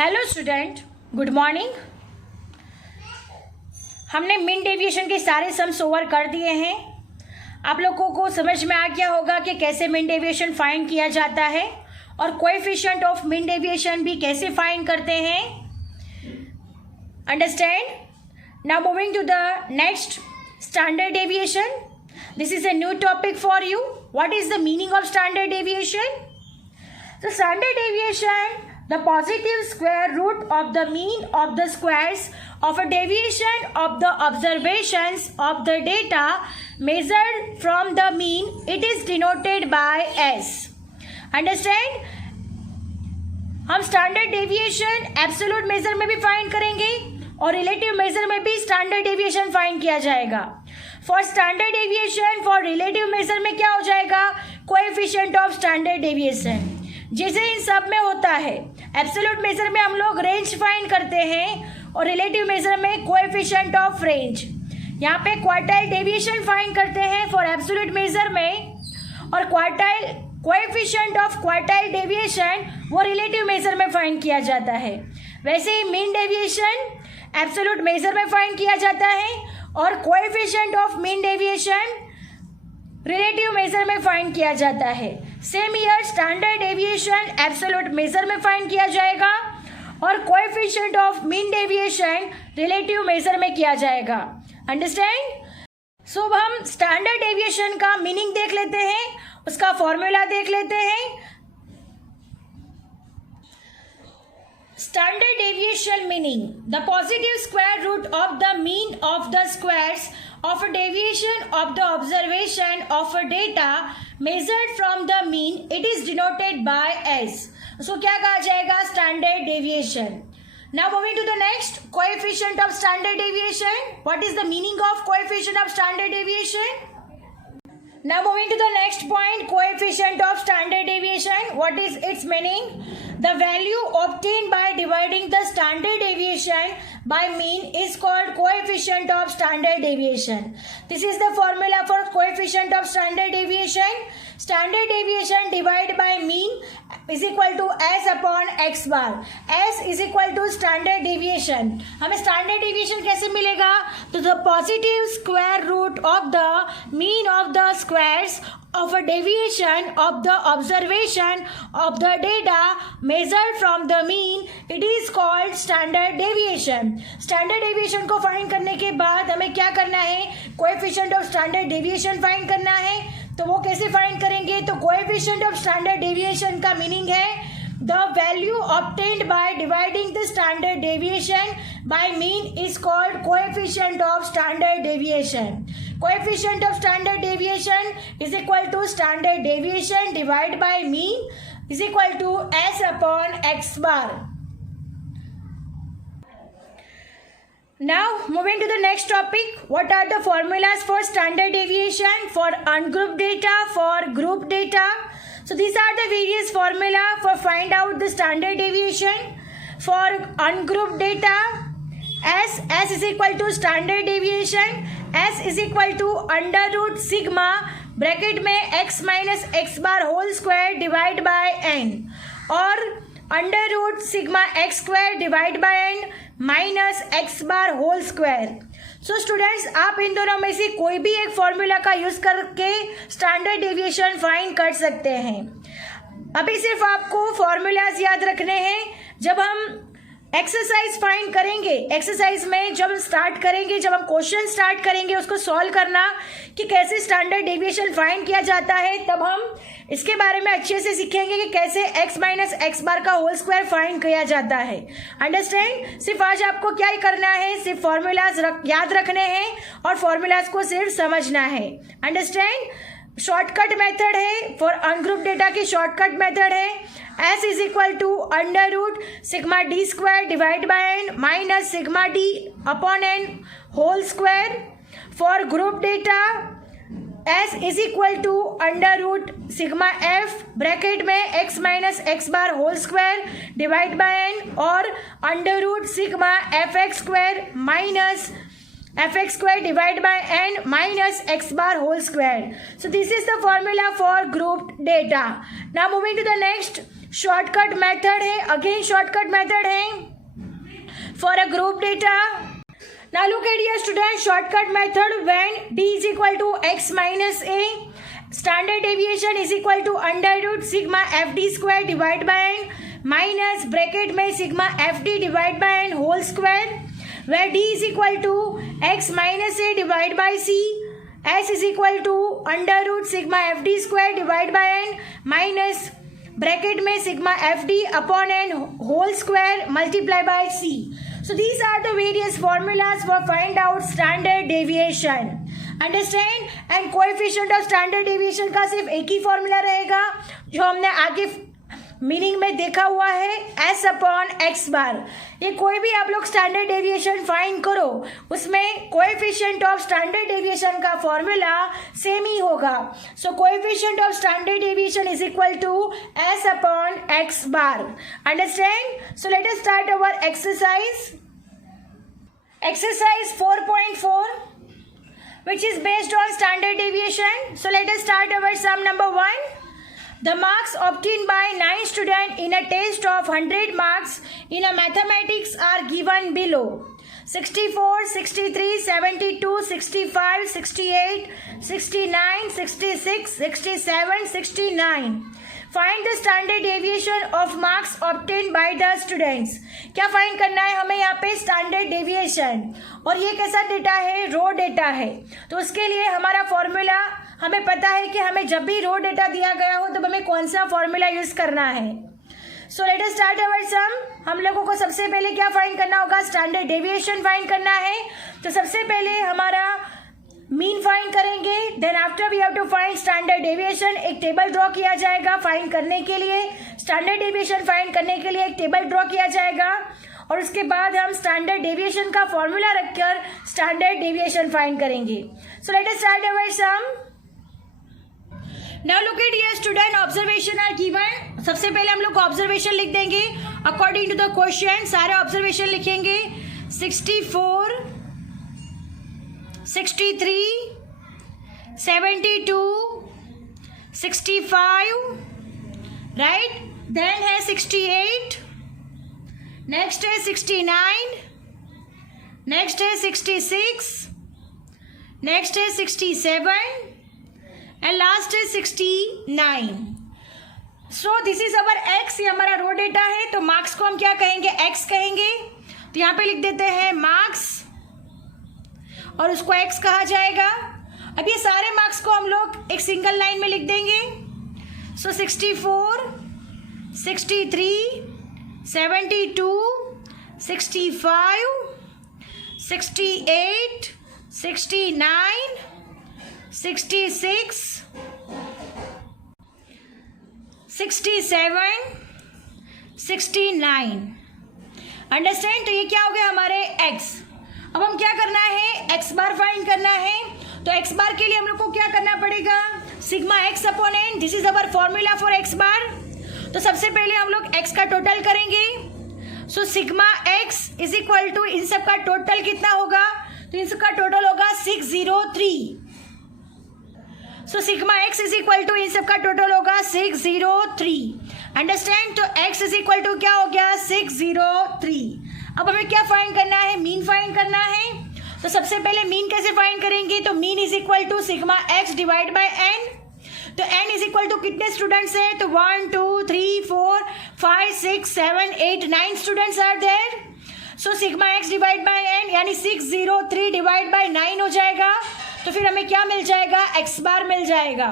Hello student, good morning. हमने mean deviation के सारे सम्स ओवर कर दिए हैं। आप लोगों को समझ में आ गया होगा कि कैसे मीन डेविएशन फाइंड किया जाता है और कोएफिशिएंट ऑफ मीन डेविएशन भी कैसे फाइंड करते हैं। Understand? Now moving to the next, standard deviation. This is a new topic for you. What is the meaning of standard deviation? So standard deviation, the positive square root of the mean of the squares of a deviation of the observations of the data measured from the mean. It is denoted by S. Understand? हम standard deviation absolute major में भी find करेंगे और relative major में भी standard deviation find किया जाएगा. For standard deviation, for relative major में क्या हो जाएगा? Coefficient of standard deviation. जैसे इन सब में होता है, एब्सोल्यूट मेजर में हम लोग रेंज फाइंड करते हैं और रिलेटिव मेजर में कोएफिशिएंट ऑफ रेंज. यहाँ पे क्वार्टाइल डेविएशन फाइंड करते हैं फॉर एब्सोल्यूट मेजर में, और quartile coefficient of quartile deviation वो रिलेटिव मेजर में फाइंड किया जाता है. वैसे ही मीन डेविएशन एब्सोल्यूट मेजर में फाइंड किया जाता है और coefficient of mean deviation relative major में फाइंड किया जाता है. Same year standard deviation absolute major में फाइंड किया जाएगा और coefficient of mean deviation relative major में किया जाएगा. अंडरस्टैंड? सो अब हम स्टैंडर्ड डेविएशन का मीनिंग देख लेते हैं, उसका फॉर्मूला देख लेते हैं. Standard deviation meaning: the positive square root of the mean of the squares of a deviation of the observation of a data measured from the mean. It is denoted by S. उसको क्या कहा जाएगा? Standard deviation. Now moving to the next, coefficient of standard deviation. What is the meaning of coefficient of standard deviation? Now moving to the next point, coefficient of standard deviation. What is its meaning? The value obtained by dividing the standard deviation by mean is called coefficient of standard deviation. This is the formula for coefficient of standard deviation. Standard deviation divided by mean is equal to S upon x bar. S is equal to standard deviation. हमें standard deviation कैसे मिलेगा? तो the positive square root of the mean of the squares of a deviation of the observation of the data measured from the mean, it is called standard deviation. Standard deviation को find करने के बाद हमें क्या करना है? Coefficient of standard deviation find करना है. तो वो कैसे फाइंड करेंगे? तो कोएफिशिएंट ऑफ स्टैंडर्ड डेविएशन का मीनिंग है the value obtained by dividing the standard deviation by mean is called coefficient of standard deviation. Coefficient of standard deviation is equal to standard deviation divided by mean is equal to S upon x bar. Now moving to the next topic, what are the formulas for standard deviation, for ungrouped data, for group data? So these are the various formula for find out the standard deviation. For ungrouped data, S is equal to standard deviation. S is equal to under root sigma bracket में x minus X bar whole square divide by n, और under root sigma X square divide by n minus X bar whole square. So students, आप इन दोनों में से कोई भी एक फॉर्मूला का यूज करके स्टैंडर्ड डेविएशन फाइंड कर सकते हैं. अभी सिर्फ आपको फॉर्मूलाज याद रखने हैं. जब हम एक्सरसाइज फाइंड करेंगे, एक्सरसाइज में जब स्टार्ट करेंगे, जब हम क्वेश्चन स्टार्ट करेंगे उसको सॉल्व करना कि कैसे स्टैंडर्ड डेविएशन फाइंड किया जाता है, तब हम इसके बारे में अच्छे से सीखेंगे कि कैसे x माइनस एक्स बार का होल स्क्वायर फाइंड किया जाता है. अंडरस्टैंड? सिर्फ आज आपको क्या ही करना है? सिर्फ फॉर्मूलाज याद रखने हैं और फॉर्मूलाज को सिर्फ समझना है. अंडरस्टैंड? शॉर्टकट मेथड है फॉर अनग्रुप डेटा की, शॉर्टकट मेथड है S is equal to under root sigma D square divide by n minus sigma D upon n whole square. For group data S is equal to under root sigma f bracket में x minus X bar whole square divide by n, और under root sigma F X square minus fx square divided by n minus x bar whole square. So this is the formula for grouped data. Now moving to the next, shortcut method है, again shortcut method है for a group data. Now look at here students, shortcut method when d is equal to x minus a, standard deviation is equal to under root sigma fd square divided by n minus bracket में sigma fd divided by n whole square, where d is equal to x minus a divided by c, s is equal to under root sigma fd square divided by n minus bracket में sigma fd upon n whole square multiply by c. So these are the various formulas for find out standard deviation. Understand? And coefficient of standard deviation का सिर्फ एक ही formula रहेगा जो हमने आगे meaning में देखा हुआ है, s अपॉन एक्स बार. ये कोई भी आप लोग स्टैंडर्ड डेविएशन फाइंड करो, उसमें कोएफिशिएंट ऑफ स्टैंडर्ड डेविएशन का फॉर्मूला सेम ही होगा. So coefficient of standard deviation is equal to s upon X bar. Understand? So let us start our exercise. Exercise 4.4, which is based on standard deviation. So let us start our sum number 1. The marks obtained by 9 students in a test of 100 marks in a mathematics are given below. 64, 63, 72, 65, 68, 69, 66, 67, 69. Find the standard deviation of marks obtained by the students. क्या find करना है हमें यहाँ पे? Standard deviation. और ये कैसा data है? रो डेटा है. तो उसके लिए हमारा फॉर्मूला हमें पता है कि हमें जब भी रो डेटा दिया गया हो तो हमें कौन सा फॉर्मूला यूज करना है. So let us start our sum. हम लोगों को सबसे पहले क्या फाइंड करना होगा? स्टैंडर्ड डेविएशन फाइंड करना है. तो सबसे पहले हमारा मीन फाइंड करेंगे. Then after we have to find standard deviation. एक टेबल ड्रॉ किया जाएगा फाइंड करने के लिए. स्टैंडर्ड डेविएशन फाइंड करने के लिए एक टेबल ड्रॉ किया जाएगा और उसके बाद हम स्टैंडर्ड डेविएशन का फॉर्मूला रखकर स्टैंडर्ड डेविएशन फाइंड करेंगे. So let us start our sum. Now look at here student, observation are given. सबसे पहले हम लोग ऑब्जर्वेशन लिख देंगे अकॉर्डिंग टू द क्वेश्चन. सारे ऑब्जर्वेशन लिखेंगे. 64, 63, 72, 65, right? Then है 68, next है 69, next है 66, next है 67 and last है 69. So this is our x. ये हमारा रो डेटा है. तो मार्क्स को हम क्या कहेंगे? x कहेंगे. तो यहाँ पे लिख देते हैं मार्क्स और उसको x कहा जाएगा. अब ये सारे मार्क्स को हम लोग एक सिंगल लाइन में लिख देंगे. सो 64, 63, 72, 65, 68, 69, 66, 67, 69. अंडरस्टैंड? तो ये क्या हो गया? हमारे x. अब हम क्या करना है? एक्स बार फाइंड करना है. तो एक्स बार के लिए हम लोग को क्या करना पड़ेगा? Sigma X upon N. This is our formula for X bar. तो सबसे पहले हम लोग एक्स का टोटल करेंगे. So sigma X is equal to, इन सब का टोटल कितना होगा? तो इन सब का टोटल होगा 603. So sigma X is equal to, इन सब का टोटल होगा 603. अंडरस्टैंड? तो एक्स इज इक्वल टू क्या हो गया? 603. अब हमें क्या फाइंड करना है? मीन फाइंड करना है. तो सबसे पहले मीन कैसे फाइंड करेंगे? तो mean is equal to sigma X divide by N. तो एन इज इक्वल टू कितने स्टूडेंट्स है? तो 1 2 3 4 5 6 7 8 9 students are there. So sigma X divide by N यानी 603 डिवाइड बाय 9 हो जाएगा. तो फिर हमें क्या मिल जाएगा? एक्स बार मिल जाएगा.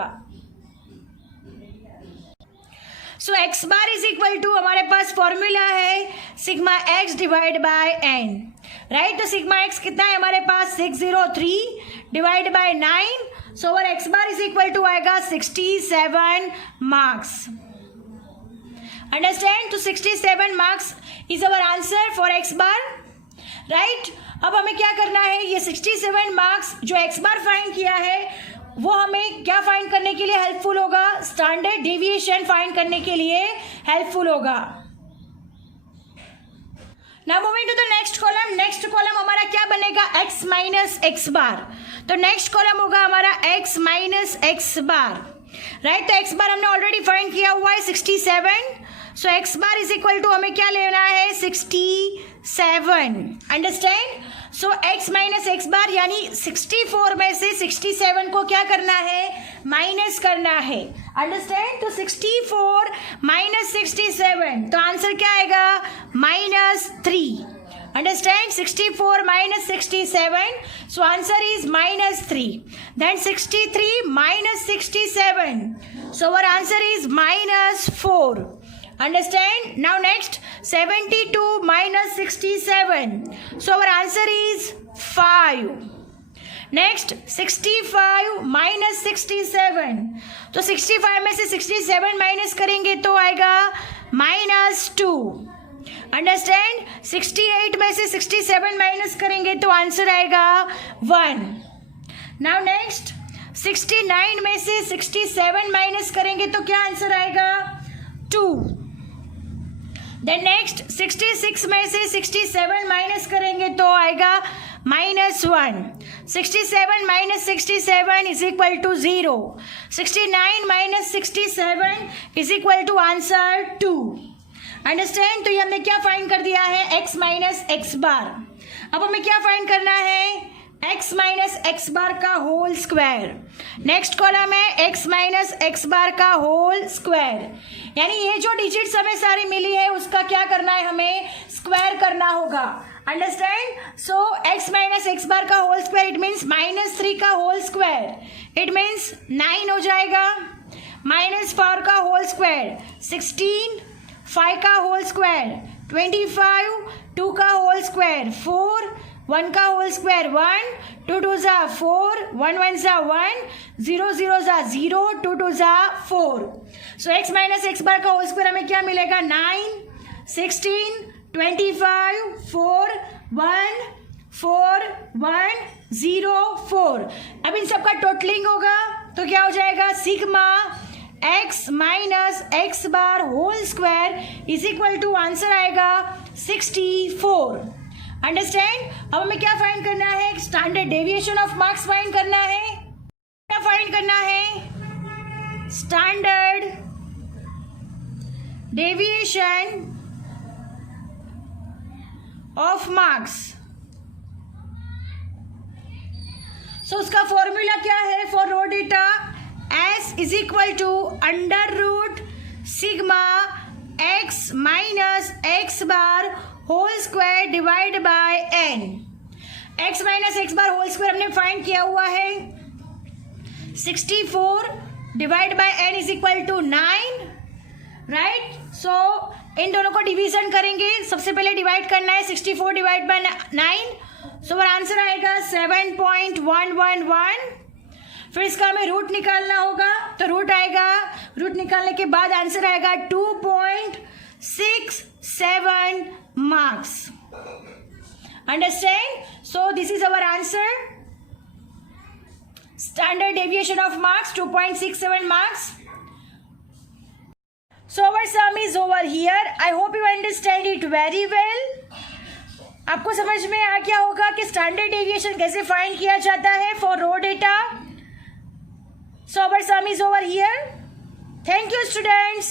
So X bar is equal to, हमारे पास फॉर्मूला है sigma X divide by N, right? तो सिग्मा एक्स कितना है हमारे पास? 603 divide by 9. So our X bar is equal to आएगा 67 मार्क्स. अंडरस्टैंड? तो 67 marks is our answer for X bar, right? अब हमें क्या करना है? ये 67 मार्क्स जो एक्स बार फाइंड किया है वो हमें क्या फाइंड करने के लिए हेल्पफुल होगा? स्टैंडर्ड डेविएशन फाइंड करने के लिए हेल्पफुल होगा. Now moving to the next column. Next column हमारा क्या बनेगा? x minus X bar. तो नेक्स्ट कॉलम होगा हमारा x minus X bar, right? तो एक्स बार हमने ऑलरेडी फाइंड किया हुआ है 67. So x bar is equal to हमें क्या लेना है 67. Understand. So x minus X bar यानी 64 में से 67 को क्या करना है माइनस करना है. अंडरस्टैंड. तो 64 माइनस 67 तो आंसर क्या आएगा -3. Understand? 64 minus 67. So answer is -3. Then 63 minus 67. So our answer is -4. Understand? Now next 72 minus 67. So our answer is 5. Next 65 minus 67. तो 65 में से 67 माइनस करेंगे तो आएगा -2. अंडरस्टैंड. 68 में से 67 माइनस करेंगे तो आंसर आएगा 1. नाउ नेक्स्ट 69 में से 67 माइनस करेंगे तो क्या आंसर आएगा 2. देन नेक्स्ट 66 में से 67 माइनस करेंगे तो आएगा -1. 67 minus 67 is equal to 0. 69 minus 67 is equal to answer 2. Understand. तो ये हमने क्या फाइंड कर दिया है x माइनस एक्स बार. अब हमें क्या फाइंड करना है x माइनस एक्स बार का होल स्क्वायर. नेक्स्ट कॉलम है x माइनस एक्स बार का होल स्क्वायर. यानी ये जो डिजिट्स हमें सारी मिली है उसका क्या करना है हमें स्क्वायर करना होगा. Understand. So x minus X बार का होल स्क्वायर इट मीन्स -3 का होल स्क्वायर इट मीन्स 9 हो जाएगा. -4 का होल स्क्वायर 16. 5 का होल स्क्वायर 25. 2 का होल स्क्वायर 4. 1 का होल स्क्वायर 1. 2 2 ज़ा 4. 1 1 ज़ा 1. 0 0 ज़ा 0. 2 2 ज़ा 4. सो x माइनस एक्स बार का होल स्क्वायर हमें क्या मिलेगा 9. 16. 25. 4. 1. 4. 1. 0. 4. अब इन सबका टोटलिंग होगा तो क्या हो जाएगा sigma x minus X bar whole square is equal to answer आएगा 64. अंडरस्टैंड. अब हमें क्या फाइंड करना है standard deviation of marks find करना है. क्या फाइंड करना है standard deviation of marks. So उसका फॉर्मूला क्या है for raw data S is equal to under root sigma x minus X bar whole square divide by n. x minus X bar whole square हमने find किया हुआ है 64 divide by n is equal to 9. Right. So इन दोनों को division करेंगे. सबसे पहले डिवाइड करना है 64 डिवाइड बाय 9. सो आंसर आएगा 7.111. फिर इसका हमें रूट निकालना होगा तो रूट आएगा. रूट निकालने के बाद आंसर आएगा 2.67 marks. Understand. So this is our answer standard deviation of marks 2.67 marks. So our some is over here. I hope you understand it very well. आपको समझ में आ गया होगा कि स्टैंडर्ड डेविएशन कैसे फाइंड किया जाता है for raw data. So our sum is over here. Thank you students.